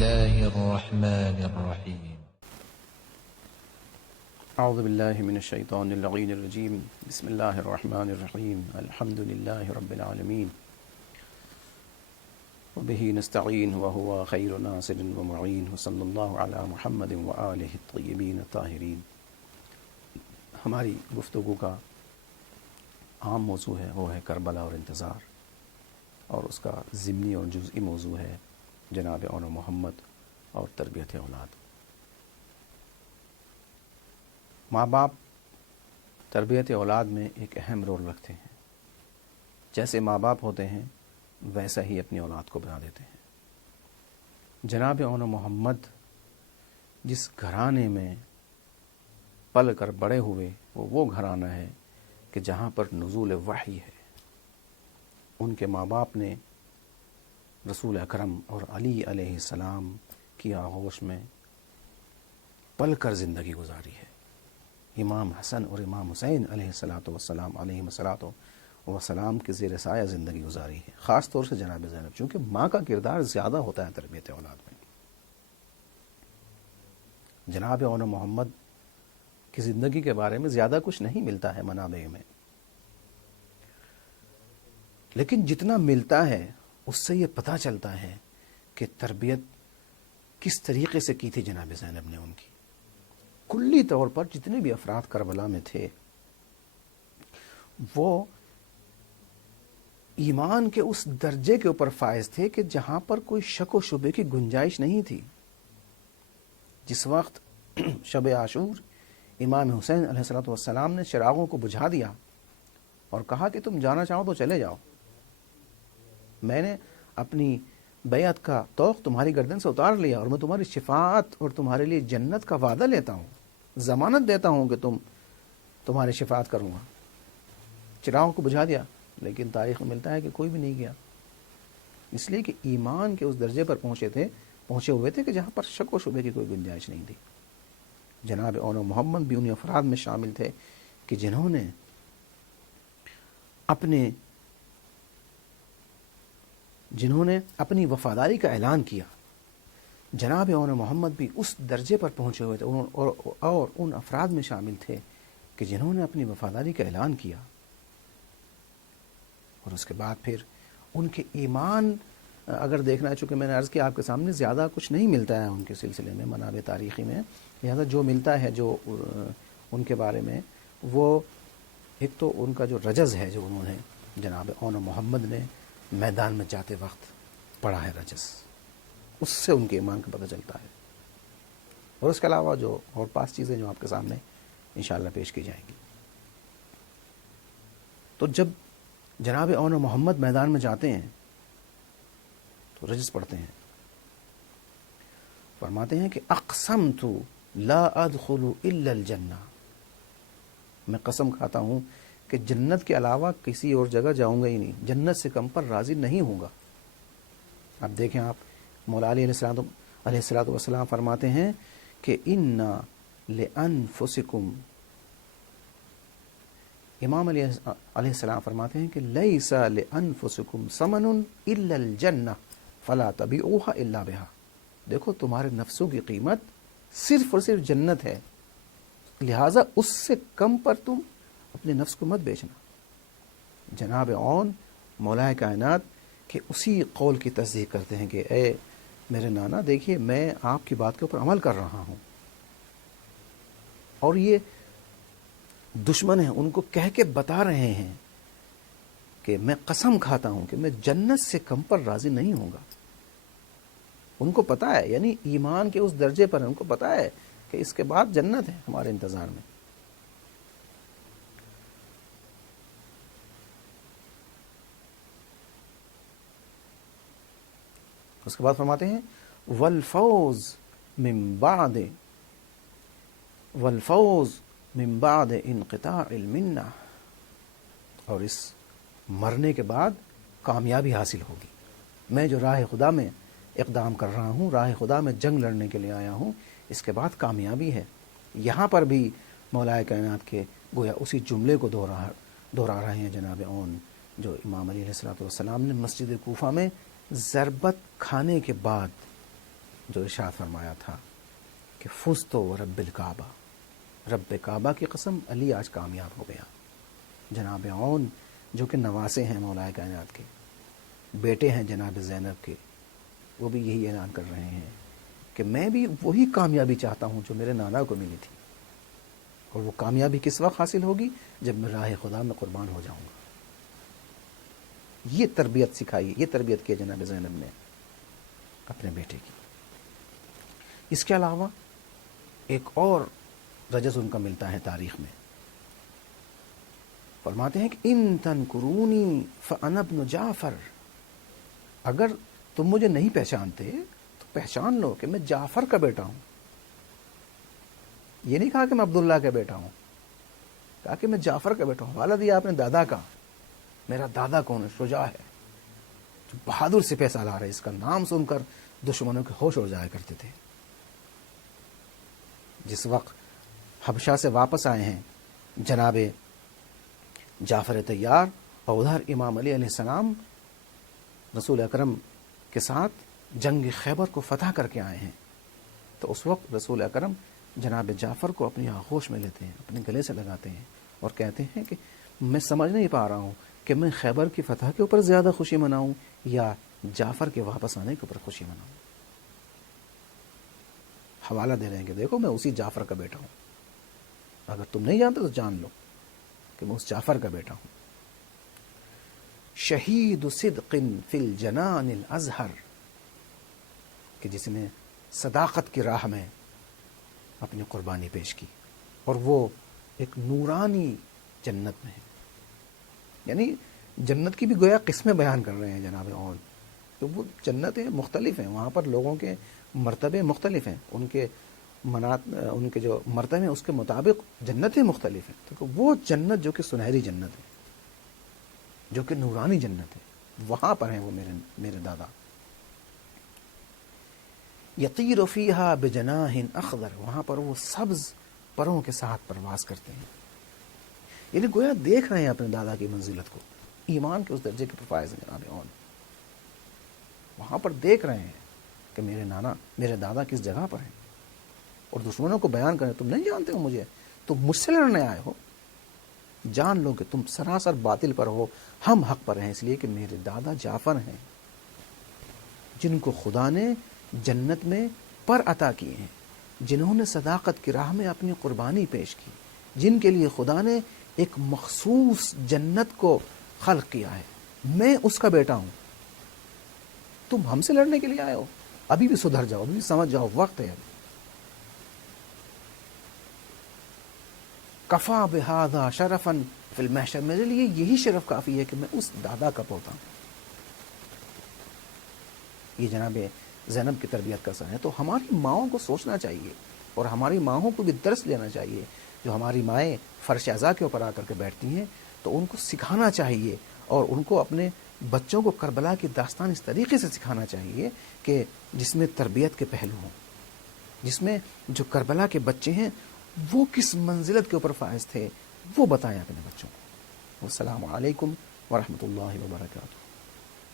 الله الرحمن الرحيم. اعوذ باللہ من الشیطان اللعین الرجیم بسم اللہ الرحمن الرحیم الحمد للہ رب العالمین وبہ نستعین وہو خیر ناصر ومعین وصلی اللہ علی محمد وآلہ الطیبین الطاہرین۔ ہماری گفتگو کا عام موضوع ہے وہ ہے کربلا اور انتظار، اور اس کا ضمنی اور جزئی موضوع ہے جناب اون محمد اور تربیت اولاد۔ ماں باپ تربیت اولاد میں ایک اہم رول رکھتے ہیں، جیسے ماں باپ ہوتے ہیں ویسا ہی اپنی اولاد کو بنا دیتے ہیں۔ جناب اون محمد جس گھرانے میں پل کر بڑے ہوئے وہ گھرانہ ہے کہ جہاں پر نزول وحی ہے۔ ان کے ماں باپ نے رسول اکرم اور علی علیہ السلام کی آغوش میں پل کر زندگی گزاری ہے۔ امام حسن اور امام حسین علیہ الصلاۃ والسلام کے زیر سایہ زندگی گزاری ہے، خاص طور سے جناب زینب، چونکہ ماں کا کردار زیادہ ہوتا ہے تربیت اولاد میں۔ جناب اون محمد کی زندگی کے بارے میں زیادہ کچھ نہیں ملتا ہے منابع میں، لیکن جتنا ملتا ہے اس سے یہ پتہ چلتا ہے کہ تربیت کس طریقے سے کی تھی جناب زینب نے ان کی۔ کلی طور پر جتنے بھی افراد کربلا میں تھے وہ ایمان کے اس درجے کے اوپر فائز تھے کہ جہاں پر کوئی شک و شبے کی گنجائش نہیں تھی۔ جس وقت شب عاشور امام حسین علیہ السلام نے چراغوں کو بجھا دیا اور کہا کہ تم جانا چاہو تو چلے جاؤ، میں نے اپنی بیعت کا طوق تمہاری گردن سے اتار لیا اور میں تمہاری شفاعت اور تمہارے لیے جنت کا وعدہ لیتا ہوں، ضمانت دیتا ہوں کہ تمہاری شفاعت کروں گا۔ چراغوں کو بجھا دیا، لیکن تاریخ میں ملتا ہے کہ کوئی بھی نہیں گیا، اس لیے کہ ایمان کے اس درجے پر پہنچے ہوئے تھے کہ جہاں پر شک و شبے کی کوئی گنجائش نہیں تھی۔ جناب اون محمد بھی ان افراد میں شامل تھے کہ جنہوں نے اپنی وفاداری کا اعلان کیا۔ جناب اون محمد بھی اس درجے پر پہنچے ہوئے تھے اور ان افراد میں شامل تھے کہ جنہوں نے اپنی وفاداری کا اعلان کیا، اور اس کے بعد پھر ان کے ایمان اگر دیکھنا ہے، چونکہ میں نے عرض کیا آپ کے سامنے زیادہ کچھ نہیں ملتا ہے ان کے سلسلے میں منابع تاریخی میں، لہذا جو ملتا ہے جو ان کے بارے میں، وہ ایک تو ان کا جو رجز ہے جو انہوں نے جناب اون محمد نے میدان میں جاتے وقت پڑھا ہے رجز، اس سے ان کے ایمان کا پتہ چلتا ہے، اور اس کے علاوہ جو اور پاس چیزیں جو آپ کے سامنے انشاءاللہ پیش کی جائیں گی۔ تو جب جناب اون محمد میدان میں جاتے ہیں تو رجز پڑھتے ہیں، فرماتے ہیں کہ اقسمت لا ادخل الا الجنہ، میں قسم کھاتا ہوں کہ جنت کے علاوہ کسی اور جگہ جاؤں گا ہی نہیں، جنت سے کم پر راضی نہیں ہوں گا۔ اب دیکھیں آپ، مولا علی علیہ السلام فرماتے ہیں کہ اِنَّ لِأَنفُسِكُمْ، امام علیہ السلام فرماتے ہیں کہ لَيْسَ لِأَنفُسِكُمْ ثَمَنٌ إِلَّا الْجَنَّةُ فَلَا تَبِعُوهَا إِلَّا بِهَا، دیکھو تمہارے نفسوں کی قیمت صرف اور صرف جنت ہے، لہٰذا اس سے کم پر تم اپنے نفس کو مت بیچنا۔ جناب اون مولا کائنات کے اسی قول کی تصدیق کرتے ہیں کہ اے میرے نانا، دیکھیے میں آپ کی بات کے اوپر عمل کر رہا ہوں، اور یہ دشمن ہیں ان کو کہہ کے بتا رہے ہیں کہ میں قسم کھاتا ہوں کہ میں جنت سے کم پر راضی نہیں ہوں گا۔ ان کو پتا ہے، یعنی ایمان کے اس درجے پر ان کو پتا ہے کہ اس کے بعد جنت ہے ہمارے انتظار میں۔ اس کے بعد فرماتے ہیں والفوز من بعد انقطاع المنہ، اور اس مرنے کے بعد کامیابی حاصل ہوگی۔ میں جو راہ خدا میں اقدام کر رہا ہوں، راہ خدا میں جنگ لڑنے کے لیے آیا ہوں، اس کے بعد کامیابی ہے۔ یہاں پر بھی مولا کائنات کے گویا اسی جملے کو دہرا رہے ہیں جناب اون، جو امام علی علیہ السلام نے مسجد کوفہ میں ضربت کھانے کے بعد جو ارشاد فرمایا تھا کہ فزت و رب الکعبہ، رب کعبہ کی قسم علی آج کامیاب ہو گیا۔ جناب اون جو کہ نواسے ہیں مولا کائنات کے، بیٹے ہیں جناب زینب کے، وہ بھی یہی اعلان کر رہے ہیں کہ میں بھی وہی کامیابی چاہتا ہوں جو میرے نانا کو ملی تھی، اور وہ کامیابی کس وقت حاصل ہوگی؟ جب میں راہ خدا میں قربان ہو جاؤں گا۔ یہ تربیت سکھائی، یہ تربیت کی جناب زینب نے اپنے بیٹے کی۔ اس کے علاوہ ایک اور رجز ان کا ملتا ہے تاریخ میں، فرماتے ہیں کہ ان تنکرونی فانا ابن جعفر، اگر تم مجھے نہیں پہچانتے تو پہچان لو کہ میں جعفر کا بیٹا ہوں۔ یہ نہیں کہا کہ میں عبداللہ کا بیٹا ہوں، کہا کہ میں جعفر کا بیٹا ہوں۔ حوالہ دیا اپنے دادا کا، میرا دادا کون ہے؟ شجاع ہے، جو بہادر سپہ سالار ہے۔ اس کا نام سن کر دشمنوں کے ہوش اڑ جایا کرتے تھے۔ جس وقت حبشہ سے واپس آئے ہیں جناب جعفر طیار، اور ادھر امام علی علیہ السلام رسول اکرم کے ساتھ جنگ خیبر کو فتح کر کے آئے ہیں، تو اس وقت رسول اکرم جناب جعفر کو اپنی آغوش میں لیتے ہیں، اپنے گلے سے لگاتے ہیں اور کہتے ہیں کہ میں سمجھ نہیں پا رہا ہوں کہ میں خیبر کی فتح کے اوپر زیادہ خوشی مناؤں یا جعفر کے واپس آنے کے اوپر خوشی مناؤں۔ حوالہ دے رہے ہیں کہ دیکھو میں اسی جعفر کا بیٹا ہوں، اگر تم نہیں جانتے تو جان لو کہ میں اس جعفر کا بیٹا ہوں۔ شہید صدق فی الجنان الازہر، کہ جس نے صداقت کی راہ میں اپنی قربانی پیش کی، اور وہ ایک نورانی جنت میں ہے۔ یعنی جنت کی بھی گویا قسمیں بیان کر رہے ہیں جناب اون، تو وہ جنتیں مختلف ہیں، وہاں پر لوگوں کے مرتبے مختلف ہیں، ان کے جو مرتبے ہیں اس کے مطابق جنتیں مختلف ہیں۔ تو وہ جنت جو کہ سنہری جنت ہے، جو کہ نورانی جنت ہے، وہاں پر ہیں وہ میرے دادا۔ یطیر فیہا بجناح اخضر، وہاں پر وہ سبز پروں کے ساتھ پرواز کرتے ہیں۔ یعنی گویا دیکھ رہے ہیں اپنے دادا کی منزلت کو، ایمان کے اس درجے کے فائز ہیں جناب اون، وہاں پر دیکھ رہے ہیں کہ میرے نانا، میرے دادا کس جگہ پر ہیں، اور دشمنوں کو بیان کریں تم نہیں جانتے ہو مجھے، تم مجھ سے لڑنے آئے ہو، جان لو کہ تم سراسر باطل پر ہو، ہم حق پر ہیں، اس لیے کہ میرے دادا جعفر ہیں جن کو خدا نے جنت میں پر عطا کیے ہیں، جنہوں نے صداقت کی راہ میں اپنی قربانی پیش کی، جن کے لیے خدا نے ایک مخصوص جنت کو خلق کیا ہے۔ میں اس کا بیٹا ہوں، تم ہم سے لڑنے کے لیے آئے ہو؟ ابھی بھی سدھر جاؤ، ابھی بھی سمجھ جاؤ، وقت ہے ابھی۔ کفا بہذا شرفا فی المحشر، میرے لیے یہی شرف کافی ہے کہ میں اس دادا کا پوتا ہوں۔ یہ جناب زینب کی تربیت کا اثر ہے۔ تو ہماری ماؤں کو سوچنا چاہیے، اور ہماری ماؤں کو بھی درس لینا چاہیے۔ جو ہماری مائیں فرش اعضاء کے اوپر آ کر کے بیٹھتی ہیں تو ان کو سکھانا چاہیے، اور ان کو اپنے بچوں کو کربلا کی داستان اس طریقے سے سکھانا چاہیے کہ جس میں تربیت کے پہلو ہوں، جس میں جو کربلا کے بچے ہیں وہ کس منزلت کے اوپر فائز تھے وہ بتائیں اپنے بچوں کو۔ والسلام علیکم ورحمۃ اللہ وبرکاتہ۔